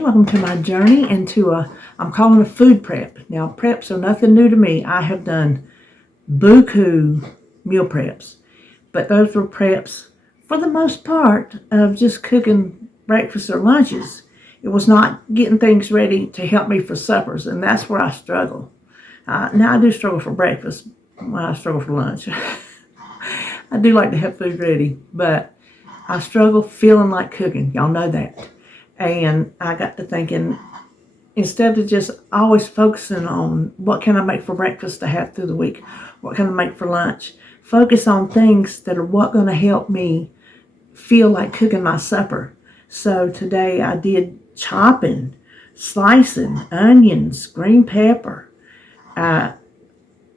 everybody. Welcome to my journey into I'm calling a food prep. Now, preps are nothing new to me. I have done buku meal preps, but those were preps for the most part of just cooking breakfast or lunches. It was not getting things ready to help me for suppers, and that's where I struggle. Now, I do struggle for breakfast. I struggle for lunch. I do like to have food ready, but I struggle feeling like cooking. Y'all know that. And I got to thinking, instead of just always focusing on what can I make for breakfast to have through the week, what can I make for lunch, focus on things that are what going to help me feel like cooking my supper. So today I did chopping, slicing, onions, green pepper. I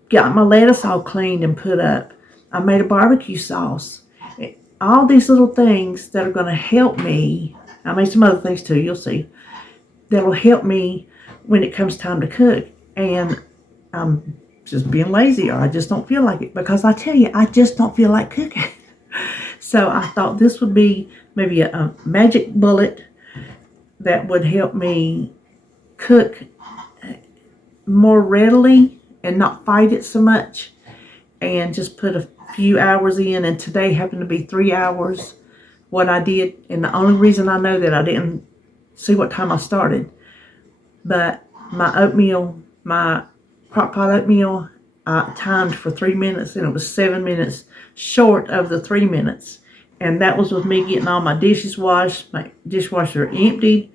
got my lettuce all cleaned and put up. I made a barbecue sauce. All these little things that are going to help me. I made some other things too, you'll see, that'll help me when it comes time to cook. And I'm just being lazy, or I just don't feel like it, because I tell you, I just don't feel like cooking. So I thought this would be maybe a magic bullet that would help me cook more readily and not fight it so much, and just put a few hours in. And today happened to be 3 hours what I did, and the only reason I know that I didn't see what time I started, but my oatmeal, my Crockpot oatmeal, I timed for 3 minutes, and it was 7 minutes short of the 3 minutes, and that was with me getting all my dishes washed, my dishwasher emptied,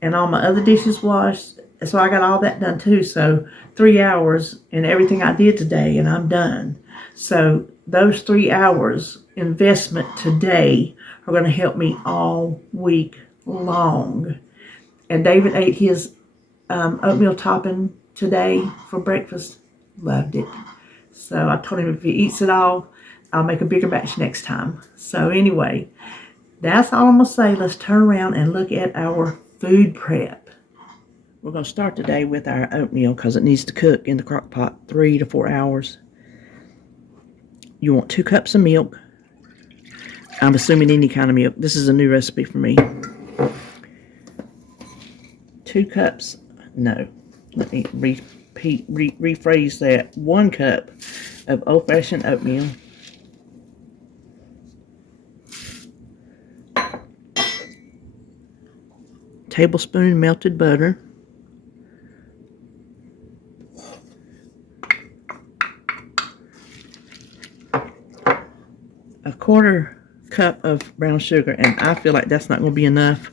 and all my other dishes washed. So I got all that done too. So 3 hours and everything I did today, and I'm done. So those 3 hours investment today are going to help me all week long. And David ate his oatmeal topping today for breakfast. Loved it. So I told him if he eats it all, I'll make a bigger batch next time. So anyway, that's all I'm going to say. Let's turn around and look at our food prep. We're going to start today with our oatmeal because it needs to cook in the crock pot 3 to 4 hours. You want 2 cups of milk. I'm assuming any kind of milk. This is a new recipe for me. 2 cups, no, let me rephrase that. 1 cup of old-fashioned oatmeal. Tablespoon melted butter. A 1/4 cup of brown sugar, and I feel like that's not going to be enough.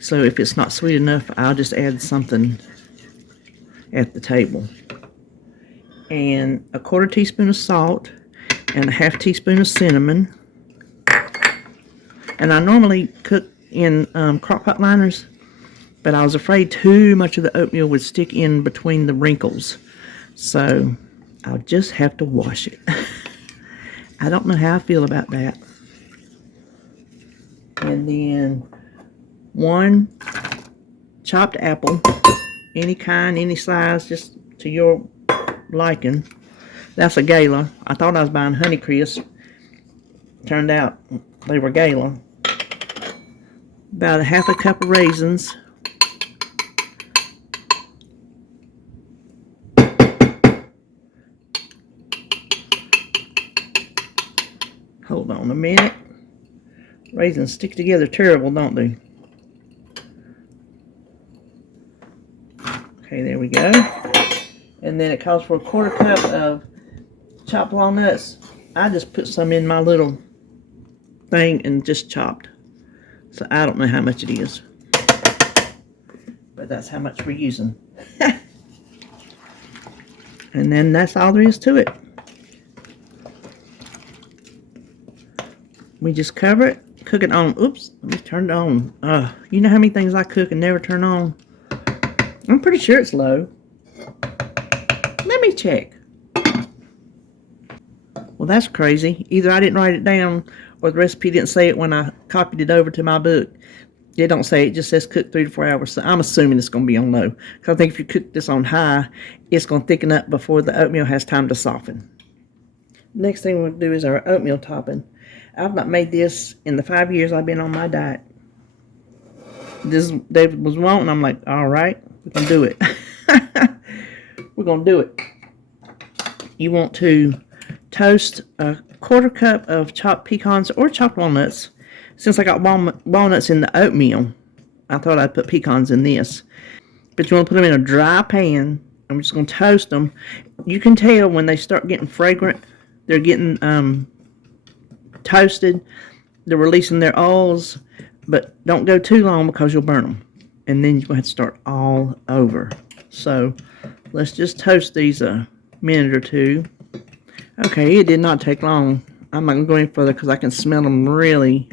So if it's not sweet enough, I'll just add something at the table. And a 1/4 teaspoon of salt, and a 1/2 teaspoon of cinnamon. And I normally cook in crock pot liners, but I was afraid too much of the oatmeal would stick in between the wrinkles. So I'll just have to wash it. I don't know how I feel about that. And then 1 chopped apple, any kind, any size, just to your liking. That's a Gala. I thought I was buying Honey Crisp. Turned out they were Gala. About a 1/2 cup of raisins. Hold on a minute. Raisins stick together terrible, don't they? Okay, there we go. And then it calls for a 1/4 cup of chopped walnuts. I just put some in my little thing and just chopped. So I don't know how much it is, but that's how much we're using. And then that's all there is to it. We just cover it, cook it on. Oops, let me turn it on. You know how many things I cook and never turn on? I'm pretty sure it's low. Let me check. Well, that's crazy. Either I didn't write it down, or the recipe didn't say it when I copied it over to my book. It don't say it, just says cook 3 to 4 hours. So I'm assuming it's going to be on low. Because I think if you cook this on high, it's going to thicken up before the oatmeal has time to soften. Next thing we'll do is our oatmeal topping. I've not made this in the 5 years I've been on my diet. This David was wanting. I'm like, all right, we're gonna do it. We're gonna do it. You want to toast a 1/4 cup of chopped pecans or chopped walnuts. Since I got walnuts in the oatmeal, I thought I'd put pecans in this. But you want to put them in a dry pan. I'm just going to toast them. You can tell when they start getting fragrant. They're getting toasted. They're releasing their oils. But don't go too long because you'll burn them. And then you're going to have to start all over. So let's just toast these a minute or two. Okay, it did not take long. I'm not going to go any further because I can smell them really,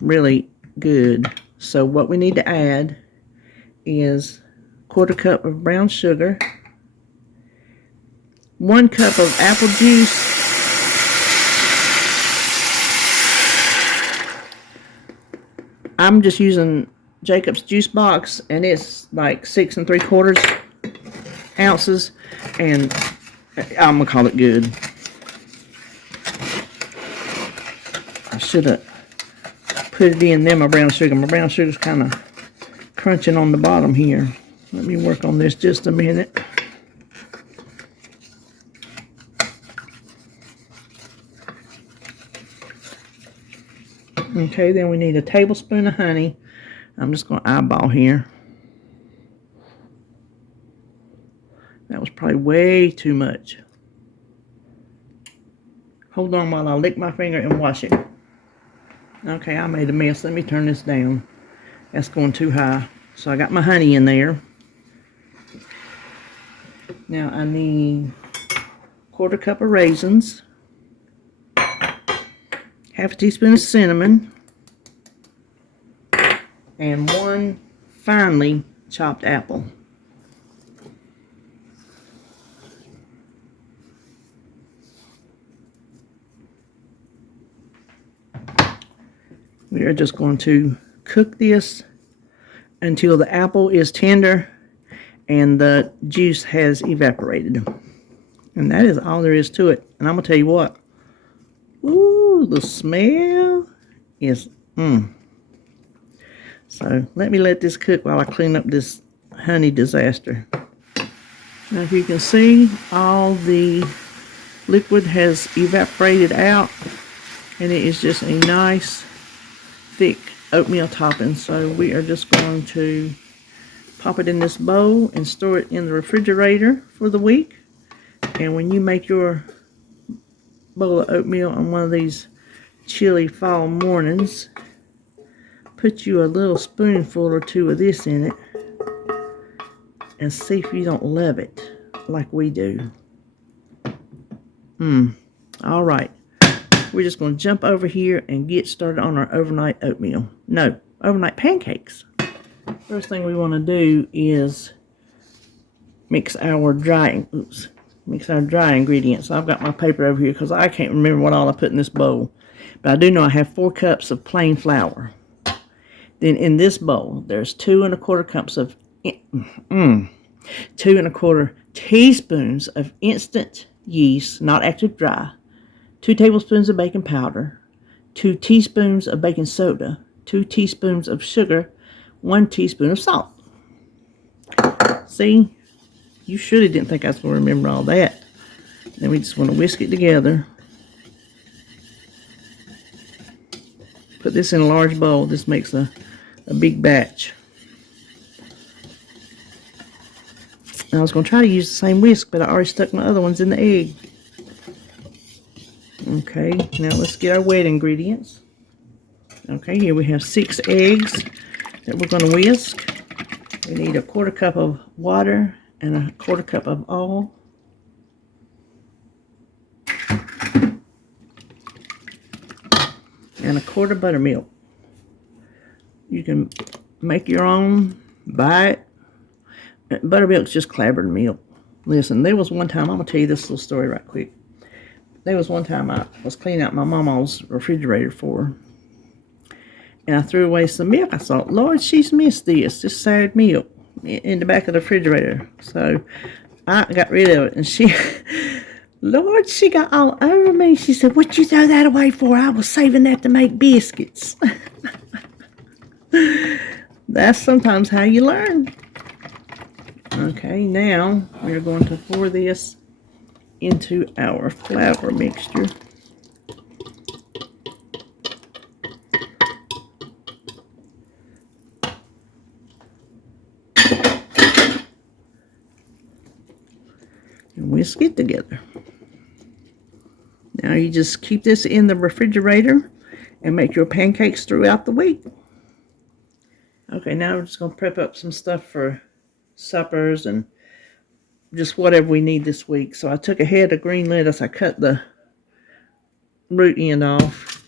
really good. So what we need to add is 1/4 cup of brown sugar, 1 cup of apple juice, I'm just using Jacob's juice box, and it's like 6 3/4 ounces, and I'm gonna call it good. I should have put it in, then my brown sugar. My brown sugar's kind of crunching on the bottom here. Let me work on this just a minute. Okay, then we need a tablespoon of honey. I'm just going to eyeball here. That was probably way too much. Hold on while I lick my finger and wash it. Okay, I made a mess. Let me turn this down. That's going too high. So I got my honey in there. Now I need 1/4 cup of raisins, 1/2 teaspoon of cinnamon, and 1 finely chopped apple. We are just going to cook this until the apple is tender and the juice has evaporated. And that is all there is to it. And I'm going to tell you what. Ooh, the smell is So let me let this cook while I clean up this honey disaster. Now if you can see, all the liquid has evaporated out, and it is just a nice thick oatmeal topping. So we are just going to pop it in this bowl and store it in the refrigerator for the week. And when you make your bowl of oatmeal on one of these chilly fall mornings, put you a little spoonful or two of this in it and see if you don't love it like we do. All right. We're just going to jump over here and get started on our overnight oatmeal. No, overnight pancakes. First thing we want to do is mix our dry ingredients. I've got my paper over here because I can't remember what all I put in this bowl. But I do know I have 4 cups of plain flour. Then in this bowl, there's 2 1/4 cups of 2 1/4 teaspoons of instant yeast, not active dry, 2 tablespoons of baking powder, 2 teaspoons of baking soda, 2 teaspoons of sugar, 1 teaspoon of salt. See, you surely didn't think I was going to remember all that. Then we just want to whisk it together. Put this in a large bowl. This makes a big batch. I was going to try to use the same whisk, but I already stuck my other ones in the egg. Okay, now let's get our wet ingredients. Okay, here we have 6 eggs that we're going to whisk. We need a 1/4 cup of water and a 1/4 cup of oil. And a 1/4 buttermilk. You can make your own, buy it. Buttermilk's just clabbered milk. Listen, there was one time, I'm going to tell you this little story right quick. There was one time I was cleaning out my mama's refrigerator for her. And I threw away some milk. I thought, Lord, she's missed this soured milk in the back of the refrigerator. So I got rid of it. And she, Lord, she got all over me. She said, what'd you throw that away for? I was saving that to make biscuits. That's sometimes how you learn. Okay, now we're going to pour this into our flour mixture. And whisk it together. Now you just keep this in the refrigerator and make your pancakes throughout the week. Okay, now we're just going to prep up some stuff for suppers and just whatever we need this week. So I took a head of green lettuce. I cut the root end off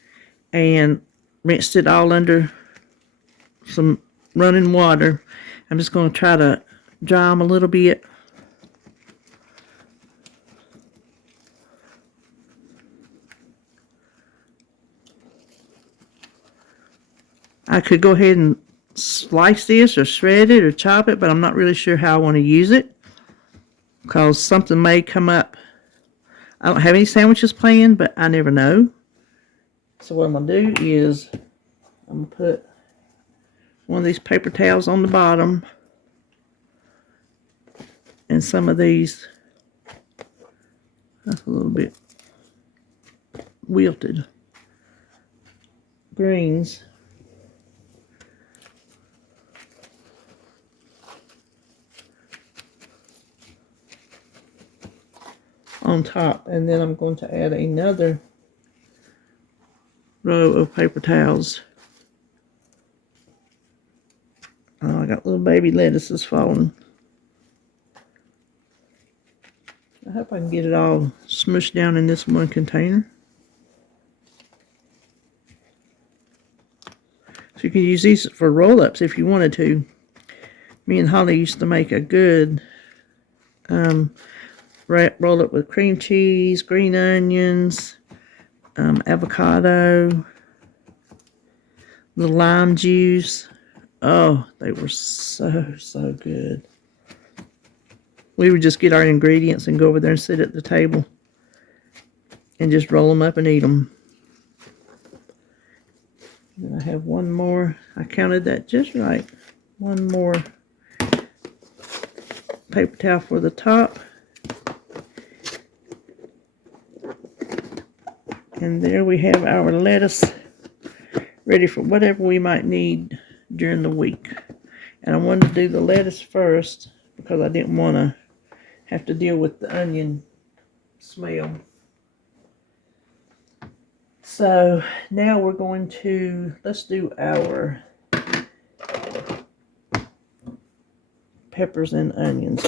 and rinsed it all under some running water. I'm just going to try to dry them a little bit. I could go ahead and slice this or shred it or chop it, but I'm not really sure how I want to use it because something may come up. I don't have any sandwiches planned, but I never know. So what I'm going to do is I'm going to put one of these paper towels on the bottom and some of these, that's a little bit wilted, greens on top, and then I'm going to add another row of paper towels. Oh, I got little baby lettuces falling. I hope I can get it all smushed down in this one container. So you can use these for roll-ups if you wanted to. Me and Holly used to make a good roll up with cream cheese, green onions, avocado, the lime juice. Oh, they were so good. We would just get our ingredients and go over there and sit at the table and just roll them up and eat them. And I have one more. I counted that just right. One more paper towel for the top. And there we have our lettuce ready for whatever we might need during the week. And I wanted to do the lettuce first because I didn't want to have to deal with the onion smell. So now we're going to, let's do our peppers and onions.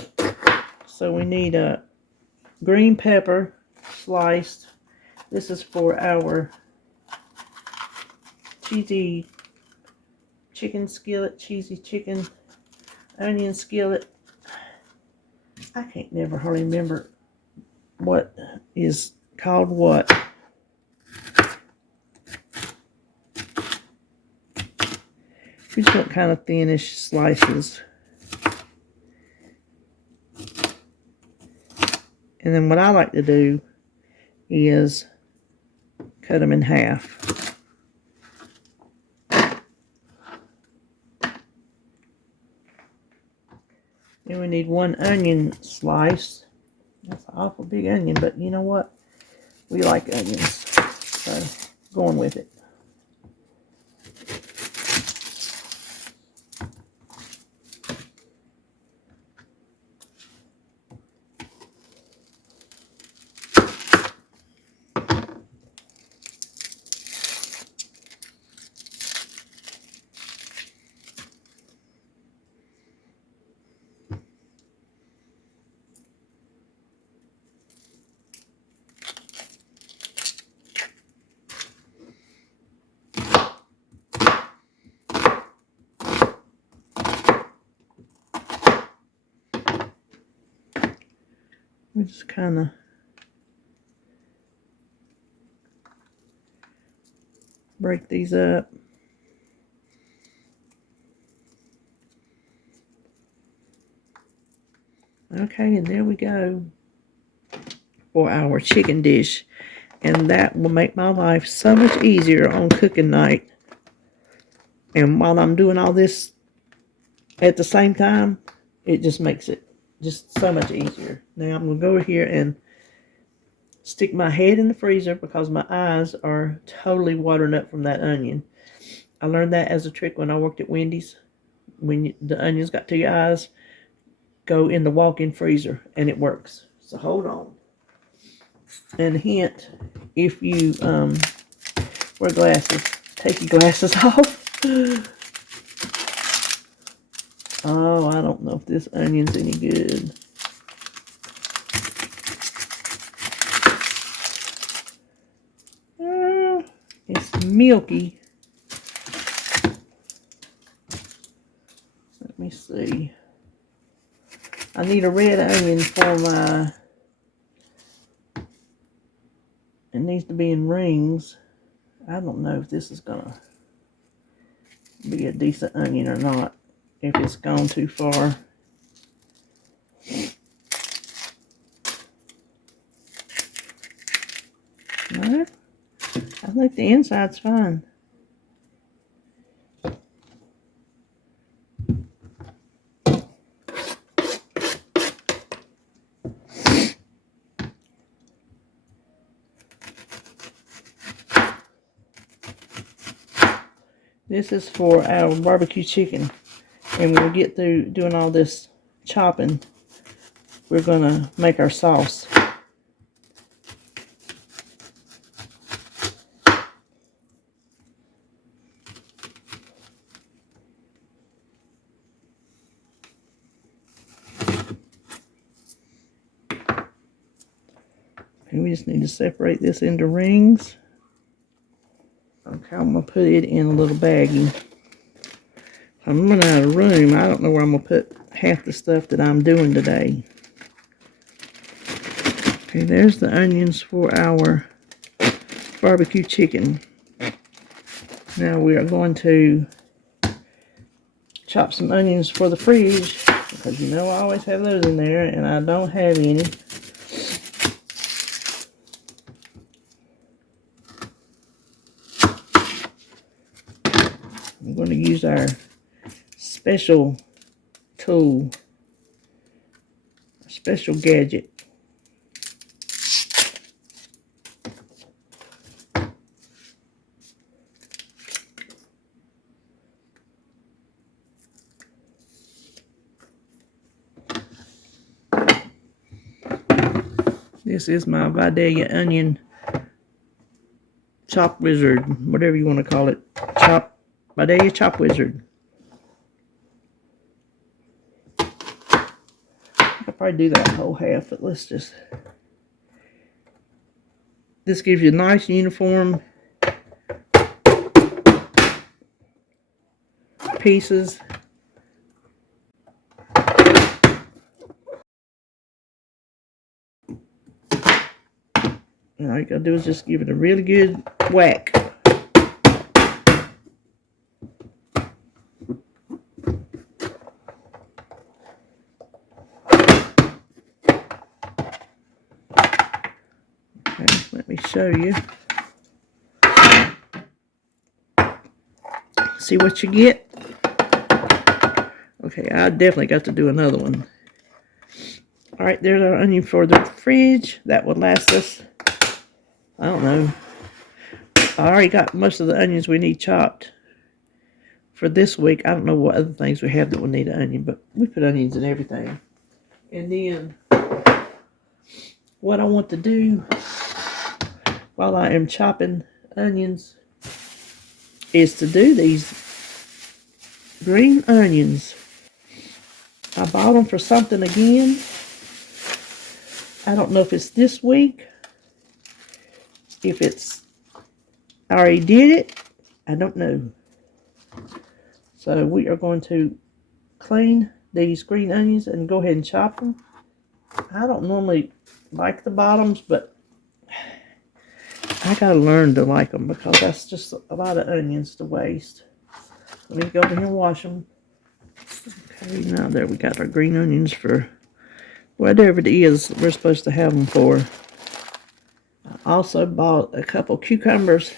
So we need a green pepper sliced. This is for our cheesy chicken skillet, cheesy chicken onion skillet. I can't never hardly remember what is called what. We just want kind of thinnish slices. And then what I like to do is cut them in half. Then we need one onion slice. That's an awful big onion, but you know what? We like onions, so going with it. We just kind of break these up. Okay, and there we go for our chicken dish. And that will make my life so much easier on cooking night. And while I'm doing all this at the same time, it just makes it just so much easier. Now I'm going to go over here and stick my head in the freezer because my eyes are totally watering up from that onion. I learned that as a trick when I worked at Wendy's. When the onions got to your eyes, go in the walk-in freezer, and it works. So hold on. And hint, if you wear glasses, take your glasses off. Oh, I don't know if this onion's any good. It's milky. Let me see. I need a red onion for my... It needs to be in rings. I don't know if this is gonna be a decent onion or not. If it's gone too far. No, I think the inside's fine. This is for our barbecue chicken. And when we get through doing all this chopping, we're going to make our sauce. And we just need to separate this into rings. Okay, I'm going to put it in a little baggie. I'm running out of room. I don't know where I'm going to put half the stuff that I'm doing today. Okay, there's the onions for our barbecue chicken. Now we are going to chop some onions for the fridge, because you know I always have those in there, and I don't have any. I'm going to use our special tool, a special gadget. This is my Vidalia onion chop wizard, whatever you want to call it. Vidalia chop wizard. I'll probably do that whole half, but let's just... This gives you a nice uniform pieces. And all you gotta do is just give it a really good whack. Okay, let me show you. See what you get? Okay, I definitely got to do another one. Alright, there's our onion for the fridge. That would last us, I don't know. I already got most of the onions we need chopped for this week. I don't know what other things we have that will need an onion, but we put onions in everything. And then what I want to do while I am chopping onions is to do these green onions. I bought them for something again. I don't know if it's this week. If it's, I already did it. I don't know. So we are going to clean these green onions and go ahead and chop them. I don't normally like the bottoms, but I gotta learn to like them because that's just a lot of onions to waste. Let me go over here and wash them. Okay, now there we got our green onions for whatever it is we're supposed to have them for. I also bought a couple cucumbers,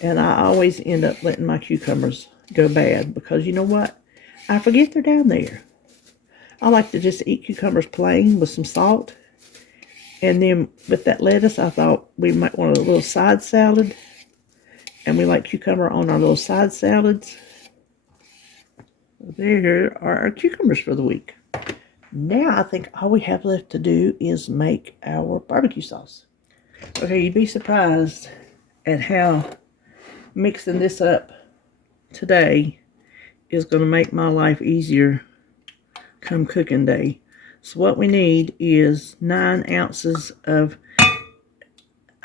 and I always end up letting my cucumbers go bad because you know what? I forget they're down there. I like to just eat cucumbers plain with some salt. And then with that lettuce, I thought we might want a little side salad. And we like cucumber on our little side salads. There are our cucumbers for the week. Now I think all we have left to do is make our barbecue sauce. Okay, you'd be surprised at how mixing this up today is going to make my life easier come cooking day. So what we need is 9 ounces of,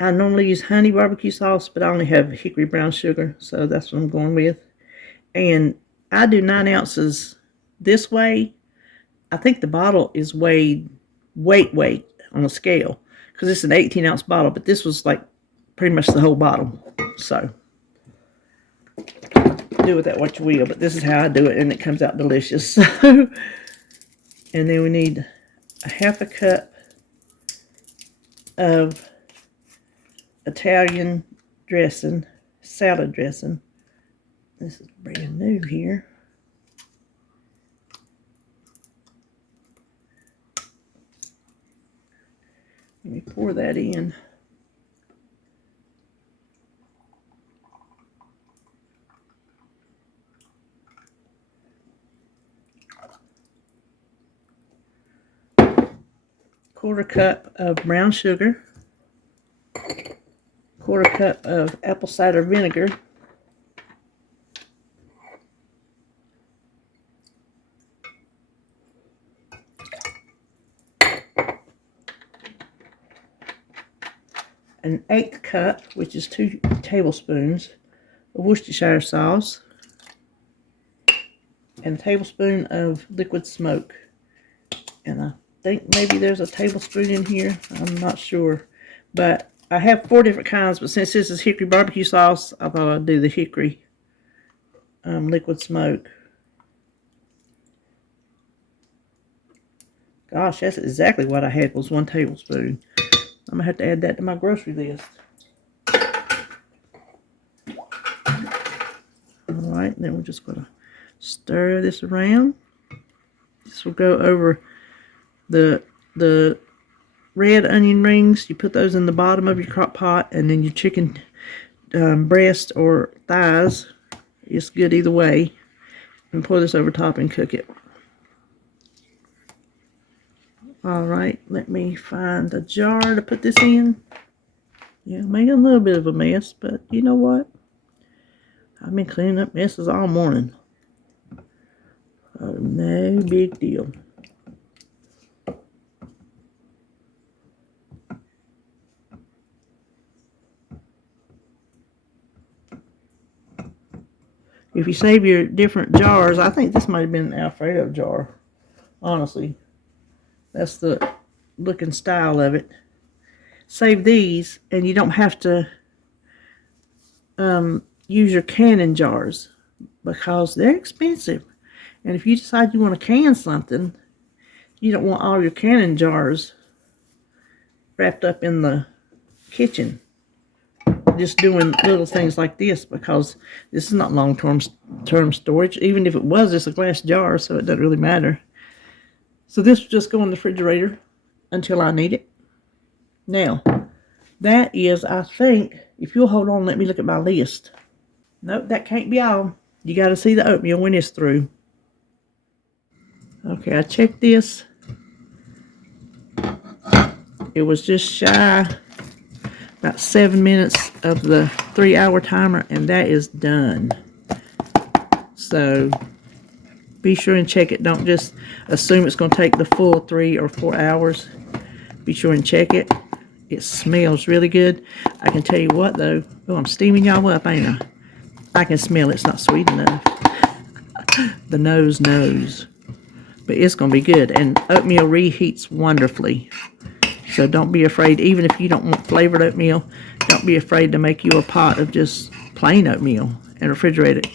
I normally use honey barbecue sauce, but I only have hickory brown sugar, so that's what I'm going with. And I do 9 ounces this way. I think the bottle is weighed weight on a scale, because it's an 18-ounce bottle, but this was like pretty much the whole bottle. So do with that what you will, but this is how I do it, and it comes out delicious. So, and then we need a half a cup of Italian dressing, salad dressing. This is brand new here. Let me pour that in. Quarter cup of brown sugar. Quarter cup of apple cider vinegar. An 1/8 cup, which is 2 tablespoons of Worcestershire sauce, and a tablespoon of liquid smoke. And I think maybe there's a tablespoon in here. I'm not sure, but I have 4 different kinds. But since this is hickory barbecue sauce, I thought I'd do the hickory liquid smoke. Gosh, that's exactly what I had, was 1 tablespoon. I'm going to have to add that to my grocery list. Alright, then we're just going to stir this around. This will go over the red onion rings. You put those in the bottom of your crock pot, and then your chicken breast or thighs. It's good either way. And pour this over top and cook it. Alright, let me find a jar to put this in. Yeah, making a little bit of a mess, but you know what? I've been cleaning up messes all morning. No big deal. If you save your different jars, I think this might have been an Alfredo jar, honestly. That's the looking style of it. Save these, and you don't have to use your canning jars, because they're expensive. And if you decide you want to can something, you don't want all your canning jars wrapped up in the kitchen. Just doing little things like this, because this is not long-term storage. Even if it was, it's a glass jar, so it doesn't really matter. So this will just go in the refrigerator until I need it. Now, that is, I think, if you'll hold on, let me look at my list. Nope, that can't be all. You got to see the oatmeal when it's through. Okay, I checked this. It was just shy, about 7 minutes of the 3-hour timer, and that is done. So be sure and check it. Don't just assume it's going to take the full 3 or 4 hours. Be sure and check it. It smells really good. I can tell you what, though. Oh, I'm steaming y'all up, ain't I? I can smell it's not sweet enough. The nose knows. But it's going to be good. And oatmeal reheats wonderfully. So don't be afraid. Even if you don't want flavored oatmeal, don't be afraid to make you a pot of just plain oatmeal and refrigerate it.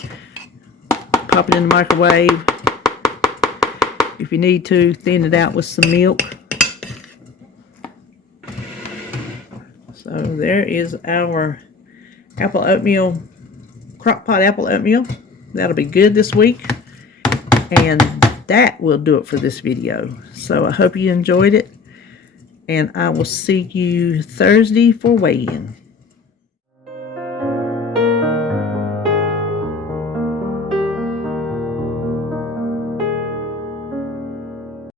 Pop it in the microwave. If you need to, thin it out with some milk. So there is our apple oatmeal, Crockpot apple oatmeal. That'll be good this week. And that will do it for this video. So I hope you enjoyed it. And I will see you Thursday for weigh-in.